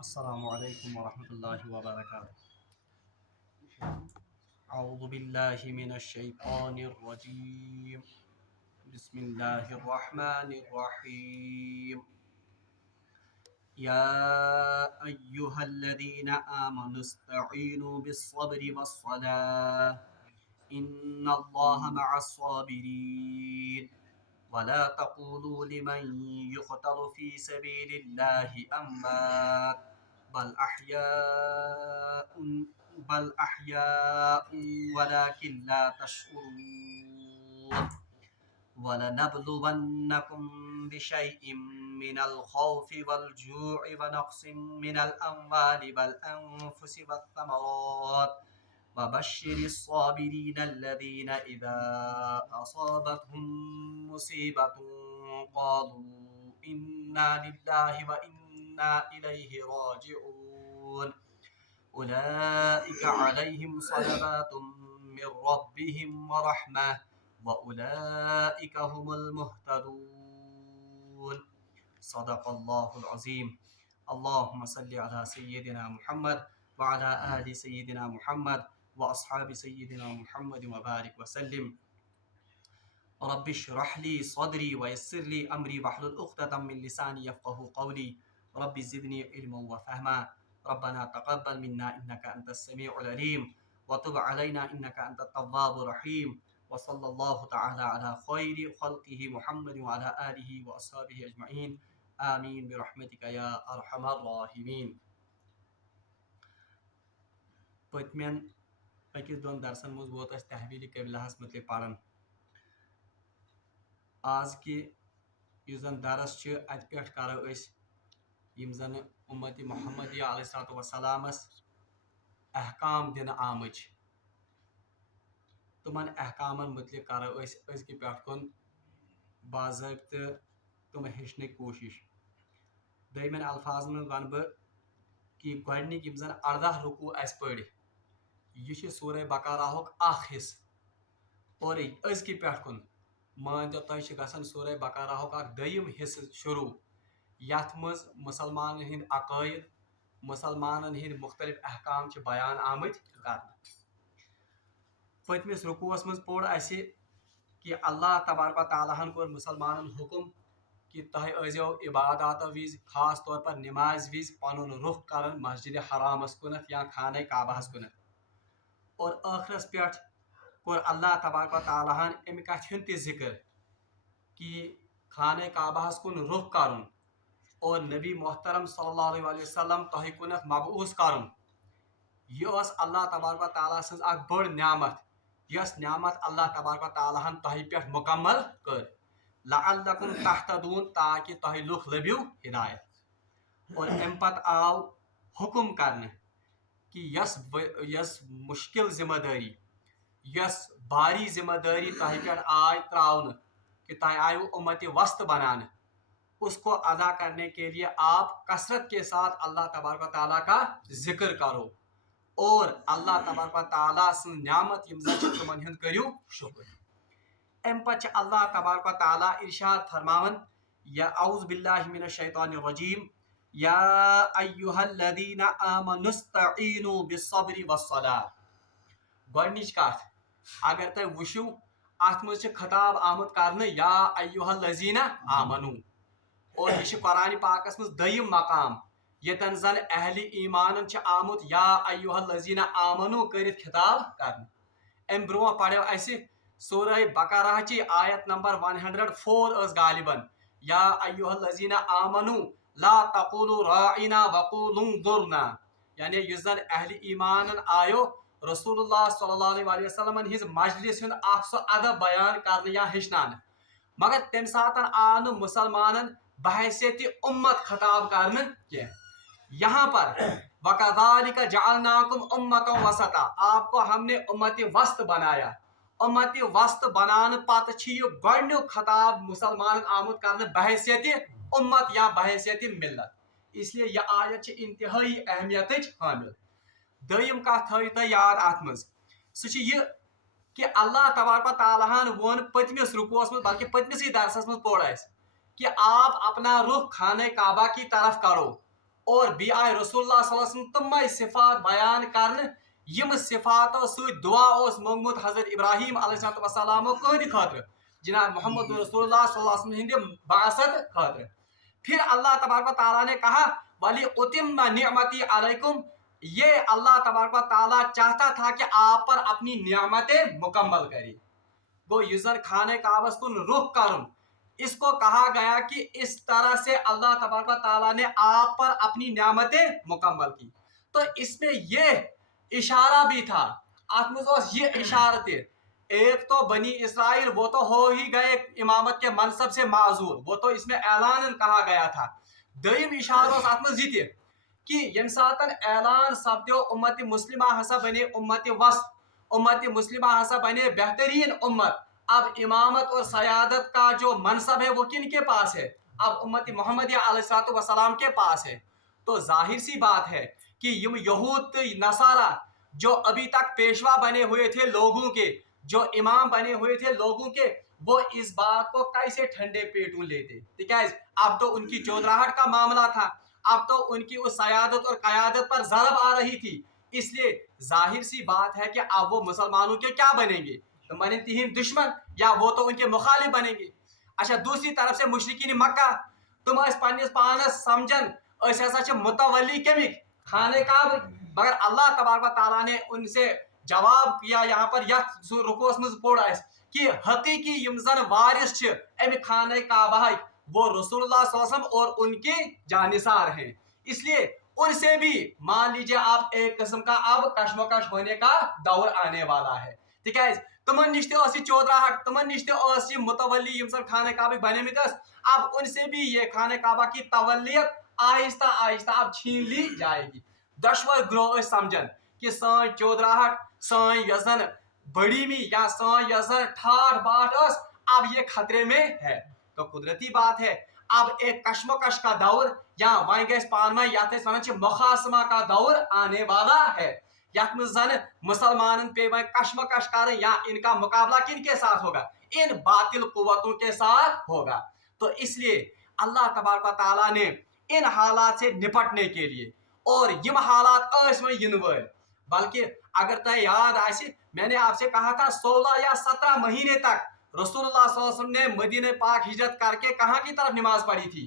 السلام علیکم ورحمۃ اللہ وبرکاتہ اعوذ باللہ من الشیطان الرجیم بسم اللہ الرحمن الرحیم یا ایہا الذین آمنوا استعینوا بالصبر والصلاة ان اللہ مع الصابرین ولا تقولوا لمن يقتل في سبيل الله أموات بل أحياء ولكن لا تشعرون ولنبلونكم بشيء من الخوف والجوع ونقص من الأموال والأنفس والثمرات وبشر الصابرين الذين إذا أصابتهم مصيبة قالوا إنا لله وإنا إليه راجعون أولئك عليهم صلوات من ربهم ورحمة وأولئك هم المهتدون صدق الله العظيم اللهم صل على سيدنا محمد وعلى آل سيدنا محمد وأصحاب سيدنا محمد وبارك وسلم رب اشرح لي صدري ويسر لي أمري واحلل عقدة من لساني يفقهوا قولي رب زدني علما وفهما ربنا تقبل منا إنك أنت السميع العليم وتب علينا إنك أنت التواب الرحيم وصلى الله تعالى على خير خلقه محمد وعلى آله وأصحابه أجمعين آمين برحمتك يا أرحم الراحمين. پتمین أکِس دۄن درسن منٛز ووت اَسہِ تحویٖلِ قبلہس متعلق پران. آز کہِ یُس زن درس چھِ اتہِ پٮ۪ٹھ کرو أسۍ یِم زن اُمت محمدیہ علیہ الصلوۃ والسلامس احکام دِنہٕ آمٕتۍ چھِ تِمن احکامن متعلق کرو أسۍ أزکہِ پٮ۪ٹھ کُن باضٲبطہٕ تِم ہیٚچھنٕچ کوٗشش. دوٚیمٮ۪ن الفاظن منٛز ونہٕ بہٕ کہِ گۄڈنِکۍ یِم زن 18 رکوع اَسہِ پٔرۍ یہِ چھِ سورہ بقرہُک اکھ حصہٕ اور أزکہِ پٮ۪ٹھ کُن مٲنۍتو تۄہہِ چھِ گژھان سورہ بقرہُک اکھ دوٚیِم حصہٕ شروٗع یتھ منٛز مُسلمانن ہٕنٛدۍ عقٲیِد مُسلمانن ہٕنٛدۍ مختلف احکام چھِ بیان آمٕتۍ کرنہٕ. پٔتمِس رکوعس منٛز پوٚر اَسہِ کہِ اللہ تبارک و تعالیٰ ہن کوٚر مُسلمانن حُکم کہِ تۄہہِ ٲسۍزیو عباداتو وِزِ خاص طور پر نِمازِ وِزِ پنُن رُخ کران مسجدِ حرامس کُنتھ یا خانہ کعبہس کُنتھ. اور ٲخرس پٮ۪ٹھ کوٚر اللہ تبارک و تعالیٰ ہن امہِ کتھِ ہُنٛد تہِ ذکر کہِ خانہ کعبہس کُن رُخ کرُن اور نبی محترم صلی اللہ علیہ وسلم تۄہہِ کُنتھ مبعوث کرُن یہِ ٲس اللہ تبارک و تعالیٰ سٕنٛز اکھ بٔڑ نعمت یۄس نعمت اللہ تبارک و تعالیٰ ہن تۄہہِ پٮ۪ٹھ مُکمل کٔر لعلکم تہتدون تاکہِ تۄہہِ لُکھ لٔبِو ہدایت. اور امہِ پتہٕ آو حُکم کرنہٕ کہِ یۄس مُشکِل ذمہٕ دٲری یۄس بھاری ذمہٕ دٲری تۄہہِ پٮ۪ٹھ آے تراونہٕ کہ تۄہہِ آیوٕ اُمتِ وسط بنانے اس کو ادا کرنے کے لیے آپ کثرت کے ساتھ اللہ تبارک و تعالیٰ کا ذکر کرو اور اللہ تبارک و تعالیٰ سٕنٛز نعمت یِم زن چھِ تِمن ہُنٛد کٔرِو شُکر. امہِ پتہٕ چھِ اللہ تبارک و تعالیٰ ارشاد فرماوان یا اعوذ باللہ من الشیطان الرجیم یا ایہا الذین آمنوا استعینوا بالصبر والصلاة. گۄڈنِچ کتھ اگر تُہۍ وٕچھِو اتھ منٛز چھِ خطاب آمُت کرنہٕ یا ایہا الذین آمنوا اور یہِ چھِ قرآنِ پاکس منٛز دوٚیِم مقام ییٚتٮ۪ن زن اہلِ ایمانن چھِ آمُت یا ایہا الذین آمنوا کٔرِتھ خطاب کرنہٕ. امہِ برونٛہہ پریو اسہِ سورہ بقرہچی آیت نمبر 104 ٲس غالباً یا ایہا الذین آمنوا لا تقولوا راعنا وقولوا انظرنا یعنی یُس زن اہلِ ایمانن آیو رسول اللہ صلی اللہ علیہ وسلمن ہِنٛز مجلس ہُنٛد اکھ سُہ ادب بیان کرنہٕ یا ہیٚچھناونہٕ مگر تمہِ ساتن آو نہٕ مُسلمانن بحیثیتِ اُمت خطاب کرنہٕ کینٛہہ. یہاں پر وَكَذَلِكَ جَعَلْنَاكُمْ أُمَّةً وَسَطًا آپ کو ہم نے اُمتِ وسط بنایا. اُمتِ وسط بناونہٕ پتہٕ چھِ یہِ گۄڈنیُک خطاب مُسلمانن آمُت کرنہٕ بحیثیتِ اُمت یا بحیثیتِ ملت اس لیے یہِ آیت چھِ انتہٲئی اہمیتٕچ حٲمل. دوٚیِم کتھ تھٲیِو تُہۍ یاد اتھ منٛز سُہ چھِ یہِ کہ اللہ تبارک و تعالیٰ ہن ووٚن پٔتمِس رکوعس منٛز بلکہ پٔتمِسٕے درسس منٛز پوٚر اسہِ کہ آپ اپنا رخ خانہ کعبہ کی طرف کرو और बी आय रसूलुल्लाह सल्लल्लाहु अलैहि वसल्लम तमै सिफात बयान करने यम सिफातो सहित दुआ ओस मोंगमुत हजरत इब्राहिम अलैहिस्सलाम कहद खातिर जनाब मोहम्मद रसूलुल्लाह सल्लल्लाहु अलैहि वसल्लम हिंद बासत खातिर। फिर अल्लाह तबारक ताला ने कहा वली उतिम्मा निअमती अलैकुम, ये अल्लाह तबारक ताला चाहता था कि आप पर अपनी नियामतें मुकम्मल करे। गो युजर खाने काबस कुन रुख करुन, इसको कहा गया कि इस तरह से अल्लाह तबारक ताला ने आप पर अपनी नियामतें मुकम्मल की। तो इसमें यह इशारा भी था, आत्मजोश ये इशारत, एक तो बनी इसराइल वो तो हो ही गए इमामत के मनसब से माजूर, वो तो इसमें ऐलान कहा गया था। दयम इशारों आत्मज ये कि यम सातन ऐलान सपदो उम्मत मुस्लिमा हसा बने उम्मत वस्त, उम्मत मुस्लिमा हसा बने बेहतरीन उम्मत। अब इमामत और सयादत का जो मनसब है वो किन के पास है? अब उम्मत मोहम्मद अलैहिस्सलाम के पास है। तो जाहिर सी बात है कि यहूद नसारा जो अभी तक पेशवा बने हुए थे लोगों के, जो इमाम बने हुए थे लोगों के, वो इस बात को कैसे ठंडे पेटों लेते? ठीक है, अब तो उनकी चौधराहट का मामला था, अब तो उनकी उस सयादत और कयादत पर ज़रब आ रही थी, इसलिए जाहिर सी बात है कि अब वो मुसलमानों के क्या बनेंगे? तो बने तिहिंद दुश्मन, या वो तो उनके मुखालिफ बनेंगे। अच्छा, दूसरी तरफ से मुशरिकीन मक्का तुम पन्निस पानस समझन मुतवल्ली केमिक खाने का, मगर अल्लाह तबारक ताला ने उनसे जवाब किया यहाँ पर या रुकोस में पोड़ कि हकीकी यमजन वारिस अमि खाने काबा वो रसूलुल्लाह सल्लल्लाहु अलैहि वसल्लम और उनके जानिसार हैं। इसलिए उनसे भी मान लीजिए आप एक किस्म का अब कशमकश होने का दौर आने वाला है। ठीक है, तुमन निश्ते चौधराहट, तुमन निश्ते मुतवल्ली यमसन खाने काबा बने, अब उनसे भी ये खाने काबा की तवल्लियत आहिस्ता आहिस्ता अब छीन ली जाएगी। दशवर ग्रोह समझन कि सान चौधराहट, सान यजन बड़ी में या सान यजन ठाठ बाट अब ये खतरे में है। तो कुदरती बात है, अब एक कशमकश का दौर या वह गैस पान मुखासमा का दौर आने वाला है। यथ में मुसलमान पे कशमकश करें या इनका मुकाबला किन के साथ होगा? इन बातिल कुव्वतों के साथ होगा। तो इसलिए अल्लाह तबारक ताला ने इन हालात से निपटने के लिए, और यम हालात इन बल्कि अगर तय याद आए मैंने आपसे कहा था 16 या 17 महीने तक रसूलुल्लाह सल्लल्लाहु अलैहि वसल्लम ने मदीने पाक हिजरत करके कहाँ की तरफ नमाज पढ़ी थी?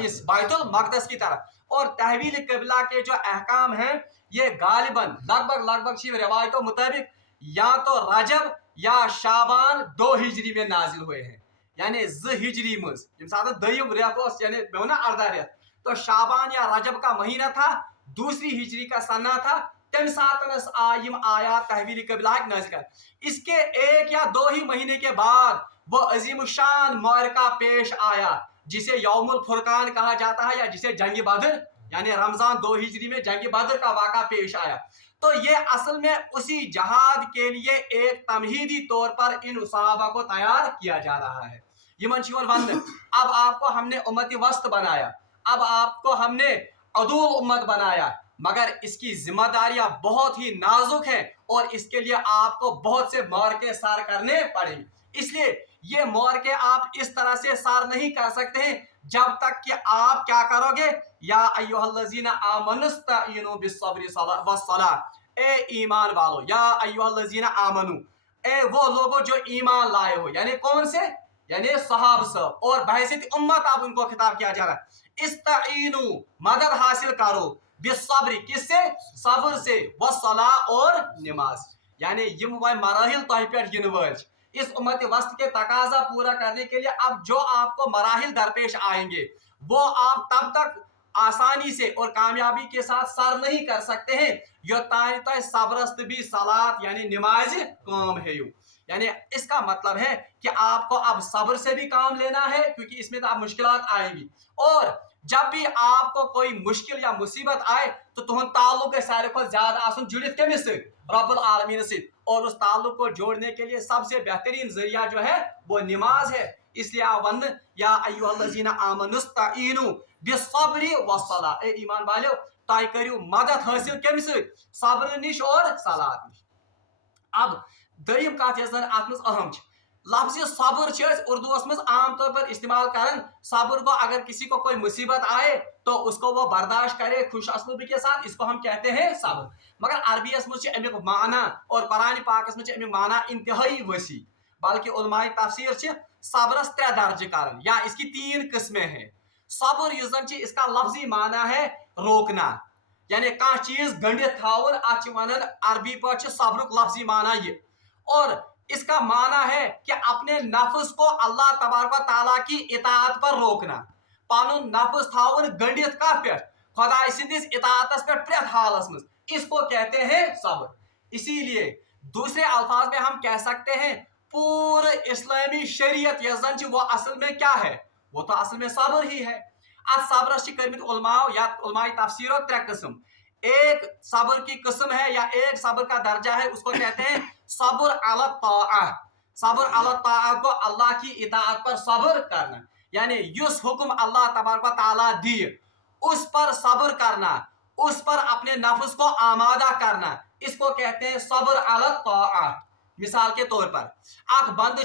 इस बैतुल मक़दस की तरफ। और तहवील क़िबला के जो अहकाम हैं ये गालिबन लगभग रिवायतों मुताबिक या तो रजब या शाबान 2 हिजरी में नाजिल हुए हैं, यानी 2 हिजरी में दयम रेत यानी अर्धा रेत, तो शाबान या रजब का महीना था, दूसरी हिजरी का सन्ना था, तम सातनस आयम आया तहवील क़िबला नाजिल कर। इसके 1 या 2 ही महीने के बाद वो अजीम शान मारका पेश आया जिसे यौमुल फुरकान कहा जाता है, या जिसे जंग बदर यानी रमजान 2 हिजरी में जंग बदर का वाक़ा पेश आया। तो ये असल में उसी जहाद के लिए एक तमहीदी तौर पर इन सहाबा को तैयार किया जा रहा है। अब आपको हमने उम्मत वस्त बनाया, अब आपको हमने अदूल उम्मत बनाया, मगर इसकी जिम्मेदारियां बहुत ही नाजुक हैं और इसके लिए आपको बहुत से मार्के सार करने पड़ेंगे। इसलिए ये मार्के आप इस तरह से सार नहीं कर सकते हैं जब तक कि आप क्या करोगे? या अय्युहल्लज़ीना आमनुस्तईनु बिस्सब्रि वस्सलाह, ए ईमान वालों, या अय्युहल्लज़ीना आमनु, ए वो लोगों जो ईमान लाए हो, यानी कौन से? यानी सहाब सब, और बहैसियत उम्मत आप उनको खिताब किया जा रहा है। इस्तईनु, मदद हासिल करो, बिस्सब्रि, किससे? सब्र से, वस्सलाह, और नमाज, यानी यम वह मराहिल तह पे गिन इस उम्मत वस्त के तकाजा पूरा करने के लिए अब जो आपको मराहिल दरपेश आएंगे वो आप तब तक आसानी से और कामयाबी के साथ सर नहीं कर सकते हैं यो तान सब्रस्त भी सलात यानी नमाज काम है। यानी इसका मतलब है कि आपको अब सब्र से भी काम लेना है, क्योंकि इसमें तो अब मुश्किलात आएंगी, और जब भी आपको कोई मुश्किल या मुसीबत आए तो तुम ताल्लुक सारे को ज्यादा आसन जुड़ित कमिस से? रब्बुल आलमीन से। और उस ताल्लुक को जोड़ने के लिए सबसे बेहतरीन जरिया जो है वो नमाज है। इसलिए आवन या अय्युहल्लज़ीना आमनुस्तईनु बिस्सब्रि वस्सलाह, ए ईमान वालों तय करियो मदद हासिल कमिस से? सब्र निश और सलात निश। अब दयम कथ अहम लफ्ज़ सब्र उर्दू में आम तौर पर इस्तेमाल करन। सब्र को अगर किसी को कोई मुसीबत आए तो उसको वो बर्दाश्त करे खुश असलूबी के साथ, इसको हम कहते हैं सब्र। मगर अरबियस में अमिक माना और कुरान पाकस में अमिक माना इंतहाई वसी, बल्कि उलमाए तफसीर सब्रस 3 दर्ज करन या इसकी 3 किस्में हैं। सब्र युस जन इसका लफ्जी माना है रोकना, यानी कह चीज गंडित थावन अवन अरबी पे सब्रुक लफ्जी माना ये। और इसका माना है कि अपने नफ्स को अल्लाह तबारक व तआला की इताअत पर रोकना, पानुन नफ्स थावन गंडित कथ पे खुदा सिंदिस इताअतस पे प्रेत हालस में, इसको कहते हैं सब्र। इसीलिए दूसरे अल्फाज में हम कह सकते हैं पूरे इस्लामी शरीयत यजन वो असल में क्या है, वो तो असल में सब्र ही है। अत सब्रस कर्मित उलमाओ या उलमाए तफसीरो 3 किस्म। एक सब्र की किस्म है या एक सब्र का दर्जा है, उसको कहते हैं सब्र अला ताआ। सब्र अला ताआ को अल्लाह की इताअत पर सब्र करना, यानी युस हुक्म अल्लाह तबारक व तआला दी उस पर सब्र करना, उस पर अपने नफ्स को आमादा करना, इसको कहते हैं सब्र अला ताआ। मिसाल के तौर पर अख बंद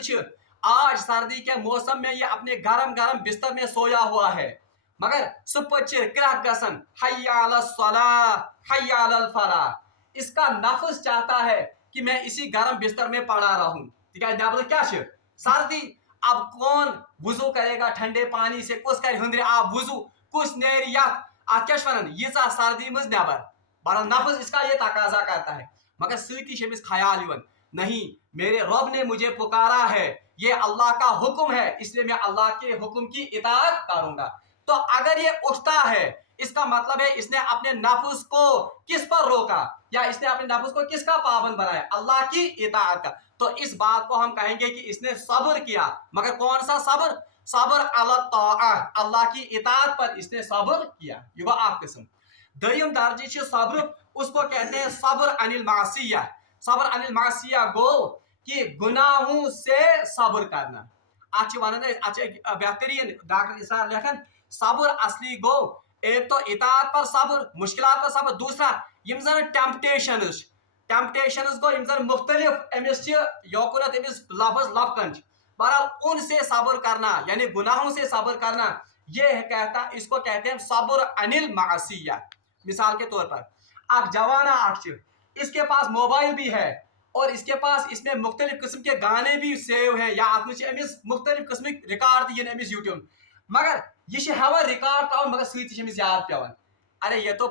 आज सर्दी के मौसम में ये अपने गरम गरम बिस्तर में सोया हुआ है, मगर सुपचिर क्रह गसन हय्या अलस सलाह हय्या अलल फलाह, इसका नफ्स चाहता है कि मैं इसी गरम बिस्तर में पड़ा रहूं। नबर क्या सर्दी, अब कौन वुजू करेगा ठंडे पानी से, कुछ कर हुंद्रे आब वुजू, कुछ नेर यथ अत क्या वन यीचा सर्दी मज नबर, बहरहाल नफ्स इसका ये तकाजा करता है। मगर सती ख्याल यवन नहीं, मेरे रब ने मुझे पुकारा है, ये अल्लाह का हुक्म है, इसलिए मैं अल्लाह के हुक्म की इताअत करूंगा। तो अगर ये उठता है, इसका मतलब है इसने अपने नफ्स को किस पर रोका, या इसने अपने नफ्स को किसका पाबंद बनाया, अल्लाह की इताअत का। तो इस बात को हम कहेंगे कि इसने सब्र किया, मगर कौन सा सब्र, सब्र अला ताआ, अल्लाह की इताअत पर इसने सब्र किया। ये वो आप किस्म। दयम दर्जे सब्र, उसको कहते हैं सब्र अनिल मासिया। सब्र अनिल मासिया गो कि गुनाहों से सब्र करना। आज बेहतरीन डॉक्टर इसार लेखन सब्र असली गो एक तो इताअत पर सब्र, मुश्किलात पर सब्र, दूसरा यम जन टेम्पटेशंस गो यम जन मुख्तलिफ अमिस योकुनत अमिस लफ्ज लपकन, बहरहाल उनसे सब्र करना यानी गुनाहों से सब्र करना, ये कहता इसको कहते हैं सब्र अनिल मासिया। मिसाल के तौर पर आप जवाना अक्ष, इसके पास मोबाइल भी है और इसके पास इसमें मुख्तलिफ किस्म के गाने भी सेव हैं या अमिस मुख्तलिफ किस्म रिकॉर्ड दिए अमिस यूट्यूब, मगर ये हवन रिकॉर्ड कर मगर समिस याद पेवन, अरे ये तो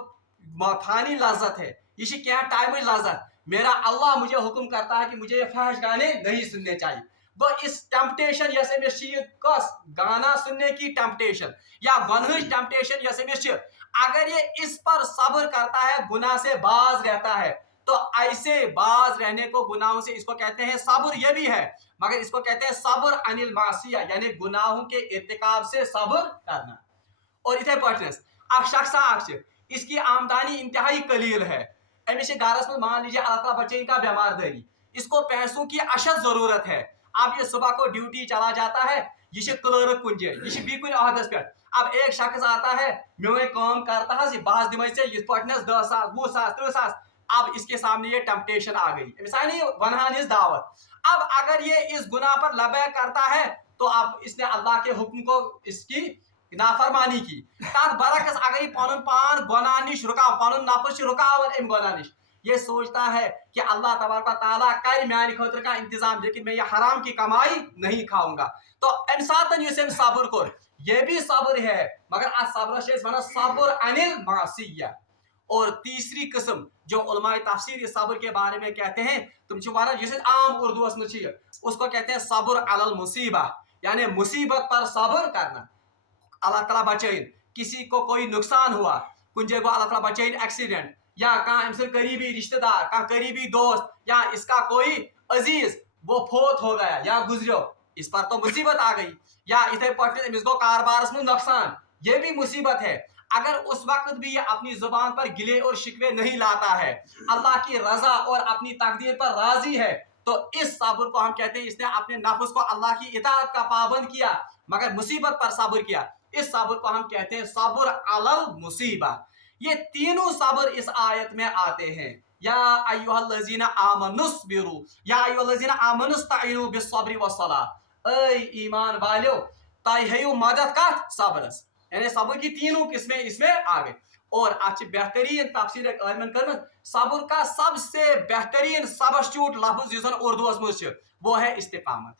फानी लज्जत है, ये क्या टाइम लज्जत, मेरा अल्लाह मुझे हुक्म करता है कि मुझे ये फहश गाने नहीं सुनने चाहिए। वो इस टेम्पटेशन जैसे में कस गाना सुनने की टेम्पटेशन या गनहज टेम्पटेशन जैसे में, अगर ये इस पर सब्र करता है, गुनाह से बाज रहता है, तो ऐसे बाज रहने को गुनाहों से इसको कहते हैं सब्र। ये भी है मगर इसको कहते हैं सब्र अनिल मासिया, यानी गुनाहों के इर्तिकाब से सब्र करना। और इथे पटनस अख शख्स इसकी आमदनी इंतहाई कलील है, अमिश गारस में मान लीजिए अल्लाह बच्चे का बीमारदारी, इसको पैसों की अशद जरूरत है। अब ये सुबह को ड्यूटी चला जाता है, ये क्लर्क कुन ये बी कुन अहदस पे, अब एक शख्स आता है मे काम करता है बस दिम ये पटनस 10 सास 20 सास 30 सास, अब इसके सामने ये टेम्पटेशन आ गई, मिसाल वनहान इस दावत। अब अगर ये इस गुनाह पर लबैक करता है तो अब इसने अल्लाह के हुक्म को इसकी नाफरमानी की, तथ बरकस अगर पन पान गुनाह निश रुका पन नफ्स रुकावन अम गुनाह निश, ये सोचता है कि अल्लाह तबारक व तआला कर मेरे खतर का इंतजाम, लेकिन मैं ये हराम की कमाई नहीं खाऊंगा। तो अम सात सब्र को ये भी सब्र है, मगर अ सब्र सब्र अनिल मासिया। और तीसरी किस्म जो उलमाए तफसीर सब्र के बारे में कहते हैं, तुम जिसे आम उर्दू में उसको कहते हैं सब्र अलल मुसीबा, यानी मुसीबत पर सब्र करना। अल्लाह ताला बचाइन, किसी को कोई नुकसान हुआ, कुछ जगह अल्लाह ताला बचाइन एक्सीडेंट, या कहाँ हमसे करीबी रिश्तेदार, कहाँ करीबी दोस्त, या इसका कोई अजीज वो फोत हो गया या गुजरो, इस पर तो मुसीबत आ गई, या इतने पट्टे इसको कारोबार में नुकसान, ये भी मुसीबत है। अगर उस वक्त भी ये अपनी जुबान पर गिले और शिकवे नहीं लाता है, अल्लाह की रजा और अपनी तकदीर पर राजी है, तो इस सब्र को हम कहते हैं इसने अपने नफ्स को अल्लाह की इताअत का पाबंद किया मगर मुसीबत पर सब्र किया, इस सब्र को हम कहते हैं सब्र अलल मुसीबा। ये तीनों सब्र इस आयत में आते हैं, یا ایھا الذین آمنوا اصبروا یا ایھا الذین آمنوا استعینوا بالصبر والصلاۃ، اے ایمان والیو تہ ہیو مدد کت صبرس، یعنی صبر کی تینوں قسمیں اس میں آ گئی. اور آج بہترین تفسیر عالمن کر صبر کا سب سے بہترین سبسٹیوٹ لفظ اس اردو مز وہ ہے استقامت.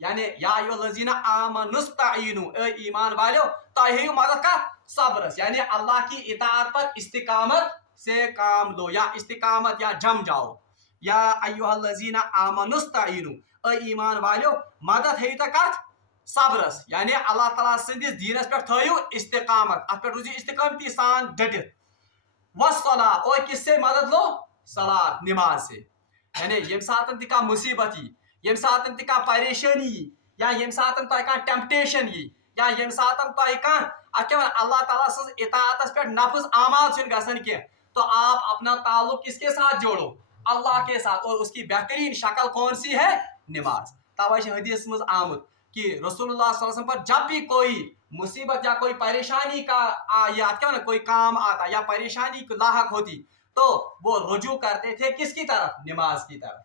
یعنی یا ایھا الذین آمنوا استعینوا، اے ایمان والیو تہ ہیو مدد کت صبرس، یعنی اللہ کی اطاعت پر استقامت سے کام لو یا استقامت یا جم جاؤ. یا ایھا الذین آمنوا استعینوا، اے ایمان والیو مدد ہیو تہ کت صبرس، یعنی اللہ تعالیٰ سندس دینس پہ تھو استقامت، ات پہ روزی استقامتی سان ڈٹت. والصلاۃ، اور کس سے مدد لو؟ صلاۃ، نماز سے. یعنی یم ساتن تہ کانٛہہ مصیبت یی، یم ساتن تہ کانٛہہ پریشانی یی، یا یم ساتن تہ کانٛہہ ٹیمپٹیشن یی، یا یم ساتن تہ کانٛہہ ات کیا اللہ تعالیٰ سٕنٛز اطاعتس پہ نفس آماد چھُنہٕ گژھان کینٛہہ، تو آپ اپنا تعلق کس کے ساتھ جوڑو؟ اللہ کے ساتھ. اور اس کی بہترین شکل کون سی ہے؟ نماز. توے چھ حدیث مز آمد کہ رسول اللہ صلی اللہ علیہ وسلم پر جب بھی کوئی مصیبت یا کوئی پریشانی کا یا کیا نا کوئی کام آتا یا پریشانی لاحق ہوتی تو وہ رجوع کرتے تھے کس کی طرف؟ نماز کی طرف.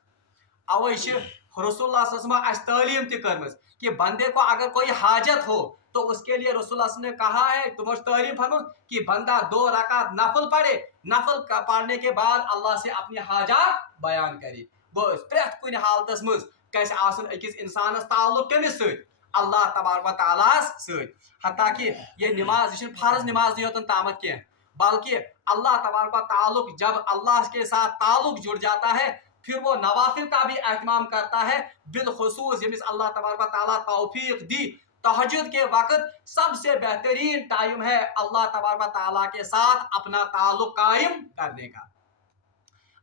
اوے رسول اللہ صلی اللہ علیہ وسلم اس تعلیم تہ کرمز کہ بندے کو اگر کوئی حاجت ہو تو اس کے لیے رسول اللہ صلی اللہ علیہ وسلم نے کہا ہے، تمہیں تعلیم فرمو کہ بندہ 2 رکعت نفل پڑھے، نفل پڑھنے کے بعد اللہ سے اپنی حاجات بیان کرے. گو پریت کن حالتس مز گژھِ آسن أکِس انسانس تعلق کمس سۭتۍ؟ اللہ تبارک و تعالیٰ سۭتۍ. حتیٰ کہ یہ نماز یہ فرض نماز نہیں ہوتا تامت کیا، بلکہ اللہ تبارک و تعلق جب اللہ کے ساتھ تعلق جڑ جاتا ہے پھر وہ نوافل کا بھی اہتمام کرتا ہے. بالخصوص یمس اللہ تبارک و تعالیٰ توفیق دی، تہجد کے وقت سب سے بہترین ٹائم ہے اللہ تبارک و تعالیٰ کے ساتھ اپنا تعلق قائم کرنے کا.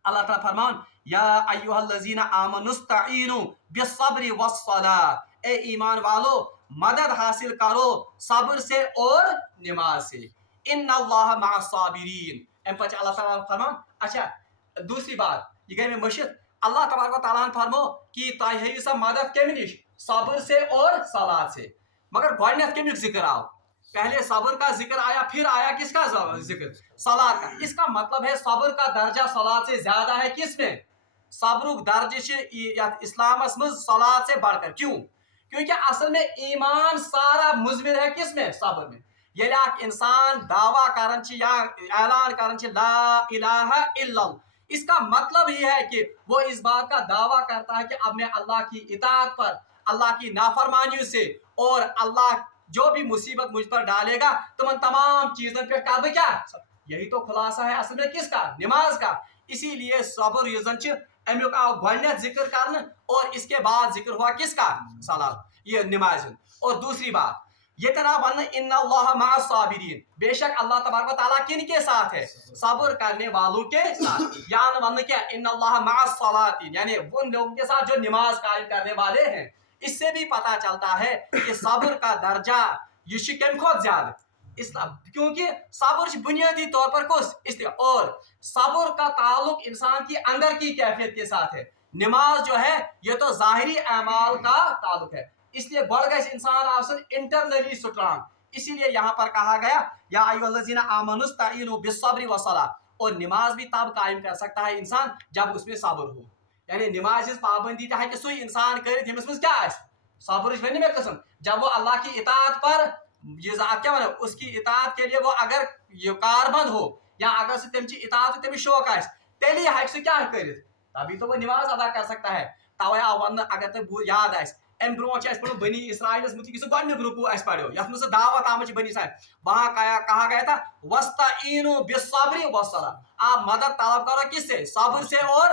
اللہ تعالیٰ فرمان یا ایھا الذین آمنوا استعینوا بالصبر والصلاۃ، اے ایمان والو مدد حاصل کرو صبر سے اور نماز سے. ان اللہ مع الصابرین. ام پتہ اللہ تعالیٰ فرمان اچھا دوسری بات یہ گئی میں مشت، اللہ تبارک و تعالیٰ نے فرمو کہ تہ ہیو سا مدد کم نش؟ صبر سے اور صلاۃ سے. مگر گۄڈنیتھ کمیُک ذکر آو؟ پہلے صبر کا ذکر آیا، پھر آیا کس کا ذکر؟ صلاۃ کا. اس کا مطلب ہے صبر کا درجہ صلاۃ سے زیادہ ہے کس میں؟ صبر درجہ اسلامس مز صلاۃ سے بڑھ کر. کیوں؟ کیونکہ اصل میں ایمان سارا مضمر ہے کس میں؟ صبر میں. ییٚلہِ اکھ انسان دعویٰ کران چھ یا اعلان کران چھ لا الہ الا اللہ، اس کا مطلب یہ ہے کہ وہ اس بات کا دعویٰ کرتا ہے کہ اب میں اللہ کی اطاعت پر، اللہ کی نافرمانیوں سے اور اللہ جو بھی مصیبت مجھ پر ڈالے گا تمن تمام چیزوں پہ کر کیا؟ یہی تو خلاصہ ہے اصل میں کس کا؟ نماز کا. اسی لیے صبر یہ زن امیک آو گۄڈنیتھ ذکر کرنے اور اس کے بعد ذکر ہوا کس کا؟ صلاۃ، یہ نماز. اور دوسری بات یہ تنا ون ان اللہ مع الصابرین، بے شک اللہ تبارک و تعالیٰ کن کے ساتھ ہے؟ صبر کرنے والوں کے ساتھ. یعنی ون کیا ان اللہ مع الصالحین، یعنی ان لوگوں کے ساتھ جو نماز قائم کرنے والے ہیں. اس سے بھی پتہ چلتا ہے کہ صبر کا درجہ یہ کم کھوت زیادہ اسلام، کیونکہ صبر بنیادی طور پر کس اور صبر کا تعلق انسان کی اندر کی کیفیت کے ساتھ ہے. نماز جو ہے یہ تو ظاہری اعمال کا تعلق ہے، اس لیے گۄڈٕ گژھِ انسان آسن انٹرنلی سٹرانگ. اسی لیے یہاں پر کہا گیا یا ایھا الذین آمنوا استعینوا بالصبر والصلاۃ. اور نماز بھی تب قائم کر سکتا ہے انسان جب اس میں صبر ہو. یعنی نماز پابندی تہ ہیکہ سُے انسان کرت یمس مز کیا آسہِ صبر. ون میں قسم جب وہ اللہ کی اطاعت پر یہ ذات کیا اس کی اطاعت کے لیے وہ اگر یہ کاربند ہو یا اگر سے تم اطاعت تمہیں شوق آئے تیلی ہیک سہ کیا کرت، تبھی تو وہ نماز ادا کر سکتا ہے. توے آو ون اگر تمہیں یاد آئے ام برو پڑھو بنی اسرائیلس متعلق گۄڈنیُک رکوع اس پڑھو یتھ منٛز دعوت آمٕژ چھِ بنی اسرائیل. وہاں کہا گیا تھا وستعینوا بالصبر والصلاۃ، آپ مدد طلب کرو کس سے؟ صبر سے. اور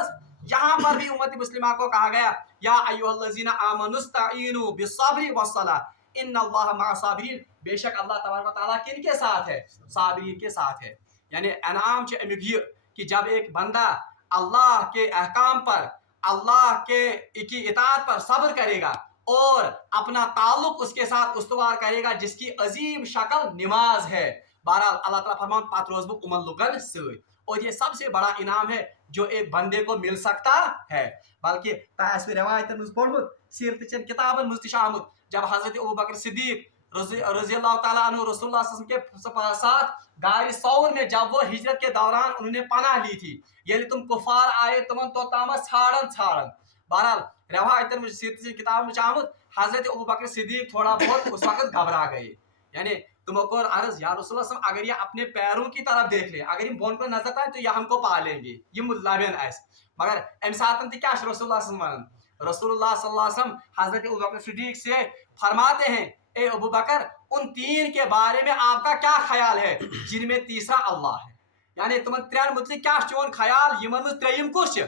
یہاں پر بھی امت مسلمہ کو کہا گیا یا ایھا الذین آمنوا استعینوا بالصبر والصلاۃ ان اللہ مع الصابرین. بے شک اللہ تبارک و تعالیٰ کن کے ساتھ ہے؟ صابرین کے ساتھ ہے. یعنی انعام چھ امیک یہ کہ جب ایک بندہ اللہ کے احکام پر، اللہ کے کی اطاعت پر صبر کرے گا اور اپنا تعلق اس کے ساتھ استوار کرے گا جس کی عظیم شکل نماز ہے. بہرحال اللہ تعالیٰ فرمان پات روز بہ امن لوگن سۭتۍ. اور یہ سب سے بڑا انعام ہے جو ایک بندے کو مل سکتا ہے. بلکہ تہ روایتن مز پوڑمت سیرت چن کتابن مز آمت جب حضرت ابوبکر صدیق रजी अल्लाह ताला अन्हु रसूलुल्लाह सल्लल्लाहु अलैहि वसल्लम के साथ गारी सौर में जब वो हिजरत के दौरान उन्होंने पनाह ली थी, ये तुम कुफार आए तुम तो छाड़न छाड़न। बहरहाल रवायतन मुझे किताब में आमुत हजरत अबू बकर सिद्दीक थोड़ा बहुत उस वक्त घबरा गए, यानी तुम को अर्ज या रसूलुल्लाह अगर ये अपने पैरों की तरफ देख ले, अगर ये बोन को नजर आए तो ये हमको पा लेंगे, ये मुल्लाबिन ऐस मगर अम सातन क्या रसूलुल्लाह सल्लल्लाहु अलैहि वसल्लम हजरत अबू बकर सिद्दीक से फरमाते हैं, ए अबू बकर उन तीन के बारे में आपका क्या ख्याल है जिनमें तीसरा अल्लाह है, यानी तुम त्रेन मुतलिक क्या चोन ख्याल यमन में त्रेयम कुछ।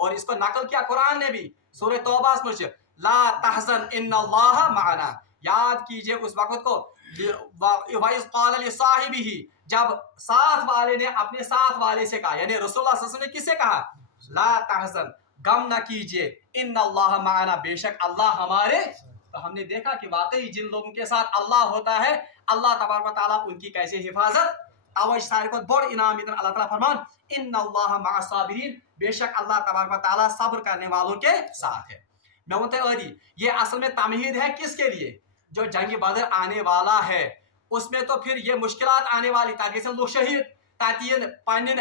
और इसको नकल किया कुरान ने भी सूरह तौबा में, ला तहज़न इन्नल्लाह मअना, याद कीजिए उस वक्त को वइज़ क़ाल लिसाहिबिही, जब साथ वाले ने अपने साथ वाले से कहा, यानी रसूलुल्लाह सल्लल्लाहु अलैहि वसल्लम ने किससे कहा, ला तहज़न गम न कीजिए, इन्नल्लाह मअना बेशक अल्लाह हमारे। तो हमने देखा कि वाकई जिन लोगों के साथ अल्लाह होता है अल्लाह तबारक व तआला उनकी कैसे हिफाजत, अवश्य सारे को बड़ इनाम इतन अल्लाह ताला फरमान इन्नल्लाह मअस साबिरीन, बेशक अल्लाह तबारक व तआला सब्र करने वालों के साथ है। मैं बोलते अदी ये असल में तमहीद है किसके लिए, जो जंग बदर आने वाला है उसमें तो फिर ये मुश्किलात आने वाली, ताकि से लोग शहीद तातीन पानी,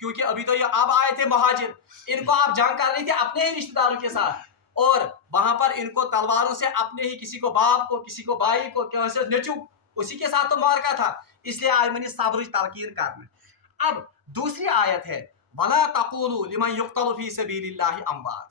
क्योंकि अभी तो ये अब आए थे मुहाजिर, इनको आप जंग कर रही थी अपने ही रिश्तेदारों के साथ, और वहां पर इनको तलवारों से अपने ही किसी को बाप को किसी को भाई को कैसे नेचू उसी के साथ तो मारका था, इसलिए आज मैंने सब्र तलकीन करना। अब दूसरी आयत है वला तक़ूलू लिमन युक़तलु फी सबीलिल्लाहि अमवात,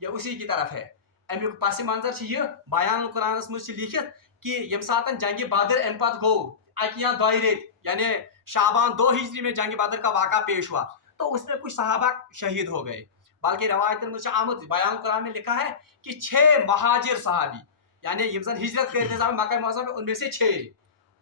ये उसी की तरफ है। अमिक पस मंजर ये बयान कुरान में लिखित कि यम सातन जंग बदर अम पत गो अकिया दो रेत, यानी शाबान 2 हिजरी में जंग बदर का वाक़ा पेश हुआ, तो उसमें कुछ सहाबा शहीद हो गए। बल्कि रवायत में आमद बयान कुरान में लिखा है कि 6 महाजिर सहाबी, यानी यमसन हिजरत करते समय मक्का मुअज़्ज़म में उनमें से 6,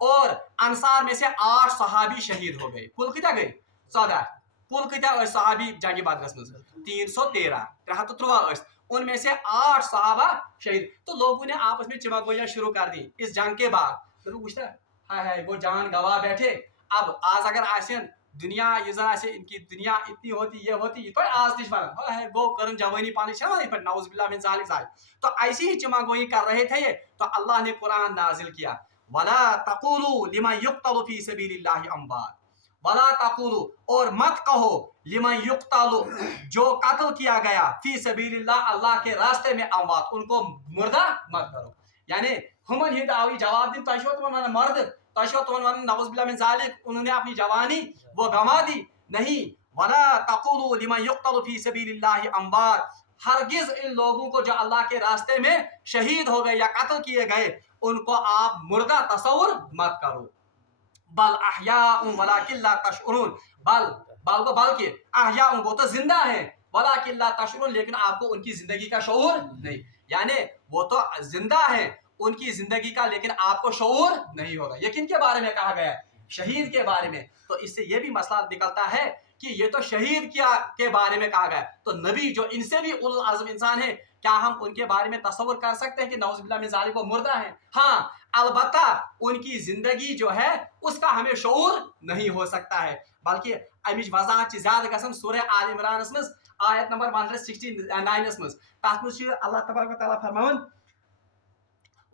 और अंसार में से 8 सहाबी शहीद हो गए। कुल कितना गए 14, कुल कितना सहाबी जंग बदरस में 313 313, उनमें से 8 सहाबा शहीद। तो लोगों ने आपस में चिमगोइयां शुरू कर दी इस जंग के बाद, तो लोग पूछता है वो जान गवा बैठे। अब आज अगर आसियन दुनिया ये जरा से इनकी दुनिया इतनी होती ये होती तो आज निश है गो करन जवानी पानी शवानी पर नाउज़ बिल्लाह मिन ज़ालिक ज़ालिक, तो ऐसी ही चिमागोई कर रहे थे ये, तो अल्लाह ने कुरान नाजिल किया वला तक़ूलू लिमन युक़तलु फी सबीलिल्लाहि अमवात, वला तक़ूलू और मत कहो लिमन युक़तलु जो कत्ल किया गया फी सबीलिल्लाह अल्लाह के रास्ते में अमवात, उनको मुर्दा मत करो, यानी हुमन ही दावी जवाब दिन तशवत में मर्द नाउज़ बिल्लाह मिन ज़ालिक उन्होंने अपनी जवानी वो गंवा दी, नहीं वला तक़ूलू लिमन युक़तलु फी सबीलिल्लाहि अमवात, हरगिज इन लोगों को जो अल्लाह के रास्ते में शहीद हो गए या कत्ल किए गए उनको आप मुर्दा तस्वुर मत करो, बल अहयाउन वलाकिन ला तशउरून, बल्कि अहयाउन वो तो जिंदा है, वलाकिन ला तशउरून लेकिन आपको उनकी जिंदगी का शऊर नहीं, यानी वो तो जिंदा है उनकी जिंदगी का लेकिन आपको शऊर नहीं होगा। ये किन के बारे में कहा गया है, शहीद के बारे में। तो इससे ये भी मसला निकलता है कि ये तो शहीद के बारे में कहा गया, तो नबी जो इनसे भी उल आज़म इंसान है, क्या हम उनके बारे में तसव्वुर कर सकते हैं कि नाउज़ बिल्लाह मिन ज़ालिक वो मुर्दा है? हाँ, अलबत्ता उनकी जिंदगी जो है उसका हमें शऊर नहीं हो सकता है, बल्कि अमिच वजाहत ज्यादा गसन सूरह आल इमरान में आयत नंबर 169 में तथ में अल्लाह तबारक व तआला फरमावन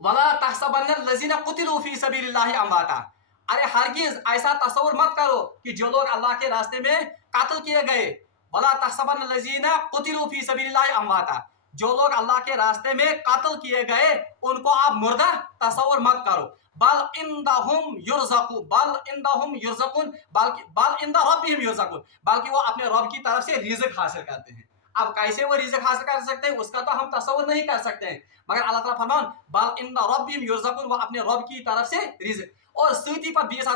वला तहसबन्नल लज़ीना कुतिलू फी सबीलिल्लाहि अमवाता, अरे हरगिज ऐसा तस्वुर मत करो कि जो लोग अल्लाह के रास्ते में कत्ल किए गए, वला तहसबन्नल लज़ीना कुतिलू फी सबीलिल्लाहि अमवाता, जो लोग अल्लाह के रास्ते में कत्ल किए गए उनको आप मुर्दा तस्वुर मत करो, बल इंदहुम युरज़कुन, बल इंदा रब्बिहिम युरज़कुन, बल्कि वो अपने रब की तरफ से रिज़्क हासिल करते हैं। अब कैसे वो रिज़्क हासिल कर सकते हैं उसका तो हम तस्वुर नहीं कर सकते हैं, मगर अल्लाह ताला फरमान बल इंदा रब्बिहिम युरज़कुन, वो अपने रब की तरफ से रिज़्क, और सीधी पर 20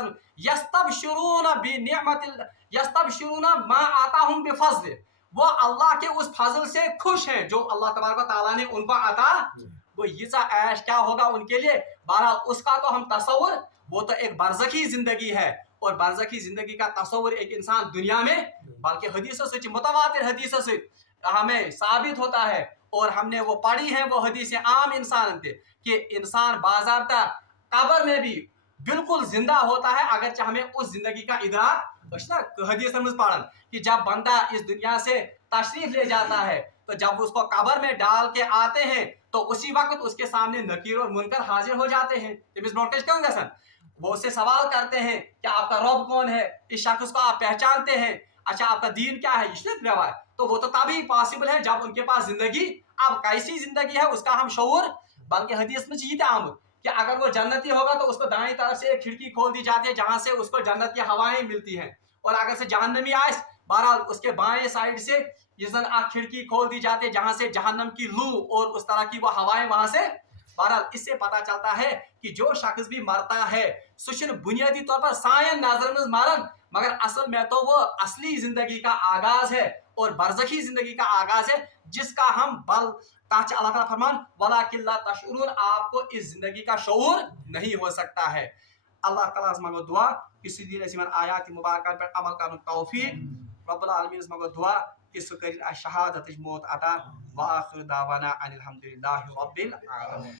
यस्तबशिरूना मा आताहुम बिफज़ल, वो अल्लाह के उस फजल से खुश हैं जो अल्लाह तबारक व तआला ने उनको अता, वो ये सा ऐश क्या होगा उनके लिए, बहरहाल उसका तो हम तस्वुर, वो तो एक बरज़खी जिंदगी है, और बरज़खी जिंदगी का तस्वुर एक इंसान दुनिया में, बल्कि हदीसों से मुतवातिर हदीसों से हमें साबित होता है, और हमने वो पढ़ी है वो हदीसें आम इंसान थे कि इंसान बाज़ाब्ता कब्र में भी बिल्कुल जिंदा होता है, अगर हमें उस जिंदगी का इदराक हदीस में पढ़न कि जब बंदा इस दुनिया से तशरीफ ले जाता है तो जब उसको कब्र में डाल के आते हैं तो उसी वक्त उसके सामने नकीर और मुनकर हाजिर हो जाते हैं। तमिस ब्रोट क्यों गसन वो उससे सवाल करते हैं कि आपका रब कौन है, इस शख्स को आप पहचानते हैं, अच्छा आपका दीन क्या है, इश्क रवा। तो वो तो तभी पॉसिबल है जब उनके पास जिंदगी, अब कैसी जिंदगी है उसका हम शऊर, बल्कि हदीस में जीते आमद कि अगर वो जन्नती होगा तो उसको दाएं तरफ से एक खिड़की खोल दी जाती है जहां से उसको जन्नत की हवाएं मिलती हैं, और अगर से जहन्नमी आए बहरहाल उसके बाएं साइड से खिड़की खोल दी जाती है जहां से जहन्नम की लू और उस तरह की वो हवाएं वहां से। बहरहाल इससे पता चलता है कि जो शख्स भी मरता है सुशन बुनियादी तौर पर सायन नजर में मारन, मगर असल में तो वो असली जिंदगी का आगाज है और बरज़खी जिंदगी का आगाज है, जिसका हम बल ताच अल्लाह ताला फरमान वला किल्ला तशउरून, आपको इस जिंदगी का शऊर नहीं हो सकता है। अल्लाह ताला से मांगो दुआ इसी दिन ऐसी आयात मुबारक पर अमल करने तौफीक, रब्बुल आलमीन से मांगो दुआ कि सुकरिन शहादत मौत अता व आखिर दावाना अनिल हम्दुलिल्लाहि रब्बिल आलमीन।